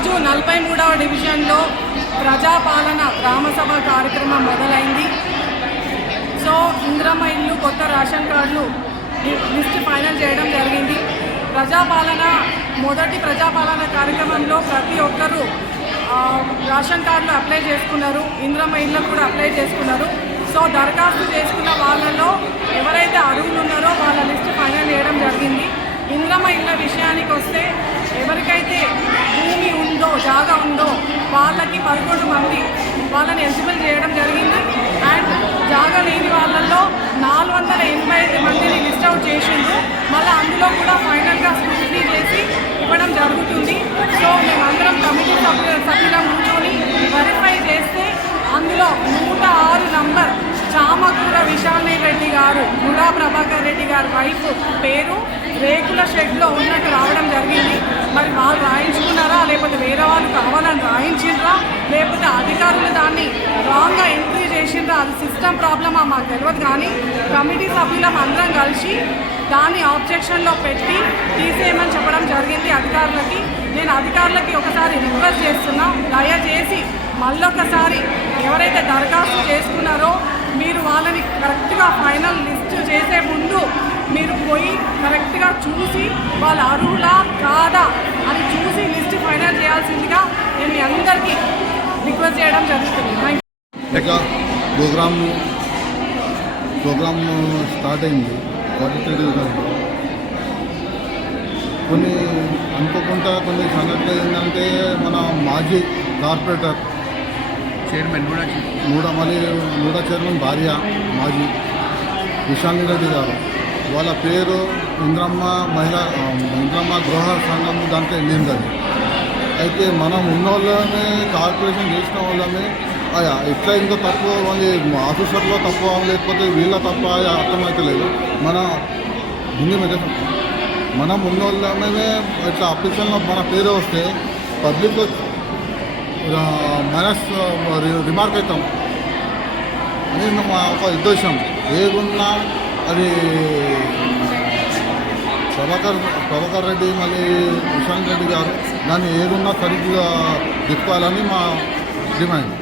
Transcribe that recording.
ఈరోజు 43వ డివిజన్లో ప్రజాపాలన గ్రామసభ కార్యక్రమం మొదలైంది. సో ఇంద్రమ్మ ఇల్లు, కొత్త రేషన్ కార్డులు లిస్ట్ ఫైనల్ చేయడం జరిగింది. మొదటి ప్రజాపాలన కార్యక్రమంలో ప్రతి ఒక్కరూ రేషన్ కార్డులు అప్లై చేసుకున్నారు. ఇంద్రమ్మ ఇల్లు కూడా అప్లై చేసుకున్నారు. సో దరఖాస్తు చేసుకున్న వాళ్ళలో ఎవరైతే అర్హులు ఉన్నారో వాళ్ళ లిస్ట్ ఫైనల్ చేయడం జరిగింది. ఇంద్రమ్మ ఇళ్ళ విషయానికి వస్తే ఎవరికైతే భూమి ఉందో, జాగా ఉందో వాళ్ళకి 11 మంది వాళ్ళని ఎలిజిబుల్ చేయడం జరిగింది. అండ్ జాగా లేని వాళ్ళల్లో 485 మందిని లిస్ట్ అవుట్ చేసిండ్రు. మళ్ళీ అందులో కూడా ఫైనల్గా స్క్రూటినీ చేసి ఇవ్వడం జరుగుతుంది. సో మేమందరం కమిటీ సభ్యులం కూర్చొని వెరిఫై చేస్తే అందులో 106 నంబర్ చామకూర విశాలి రెడ్డి గారు, మురా ప్రభాకర్ రెడ్డి గారి వైఫ్ పేరు రేకుల షెడ్లో ఉన్నట్టు రావడం జరిగింది. మరి వాళ్ళు రాయించుకున్నారా, లేకపోతే వేరే వాళ్ళు కావాలని రాయించిండ్రా, లేకపోతే అధికారులు దాన్ని రాంగ్గా ఎంట్రీ చేసిండ్రా, అది సిస్టమ్ ప్రాబ్లమా మాకు తెలియదు. కానీ కమిటీ సభ్యులం అందరం కలిసి దాన్ని ఆబ్జెక్షన్లో పెట్టి తీసేయమని చెప్పడం జరిగింది అధికారులకి. నేను అధికారులకి ఒకసారి రిక్వెస్ట్ చేస్తున్నా, దయచేసి మళ్ళొకసారి ఎవరైతే దరఖాస్తు చేసుకున్నారో మీరు వాళ్ళని కరెక్ట్గా ఫైనల్ లిస్ట్ చేసే ముందు మీరు పోయి కరెక్ట్గా చూసి వాళ్ళ అర్హులా కాదా అని చూసి లిస్ట్ ఫైనల్ చేయాల్సిందిగా నేను మీ అందరికీ రిక్వెస్ట్ చేయడం జరుగుతుంది. ప్రోగ్రామ్ స్టార్ట్ అయింది. కొన్ని అనుకోకుండా కొన్ని సంఘటనలు ఏంటంటే మన మాజీ కార్పొరేటర్ చైర్మన్ నూడా చైర్మన్ భార్య మాజీ విశాలి రెడ్డి గారు, వాళ్ళ పేరు ఇంద్రమ్మ గృహ సంఘం దాంట్లో వెళ్ళింది. అయితే మనం ఉన్న వాళ్ళమే కార్పొరేషన్ చేసిన వాళ్ళమే ఎట్లా ఇంకో తక్కువ ఆఫీసర్లో తక్కువ లేకపోతే వీళ్ళ తప్ప అర్థమవుతలేదు. మనం ఉన్న వాళ్ళమే ఇట్లా అప్లికేషన్లో మన పేరు వస్తే పబ్లిక్లో మైనస్ రిమార్క్ అవుతాం అని మా ఒక ఉద్దేశం. ఏగున్నా అది ప్రభాకర్ రెడ్డి మళ్ళీ విశాంత్ రెడ్డి గారు దాన్ని ఏగున్నా సరిగ్గా తిప్పాలని మా డిమాండ్.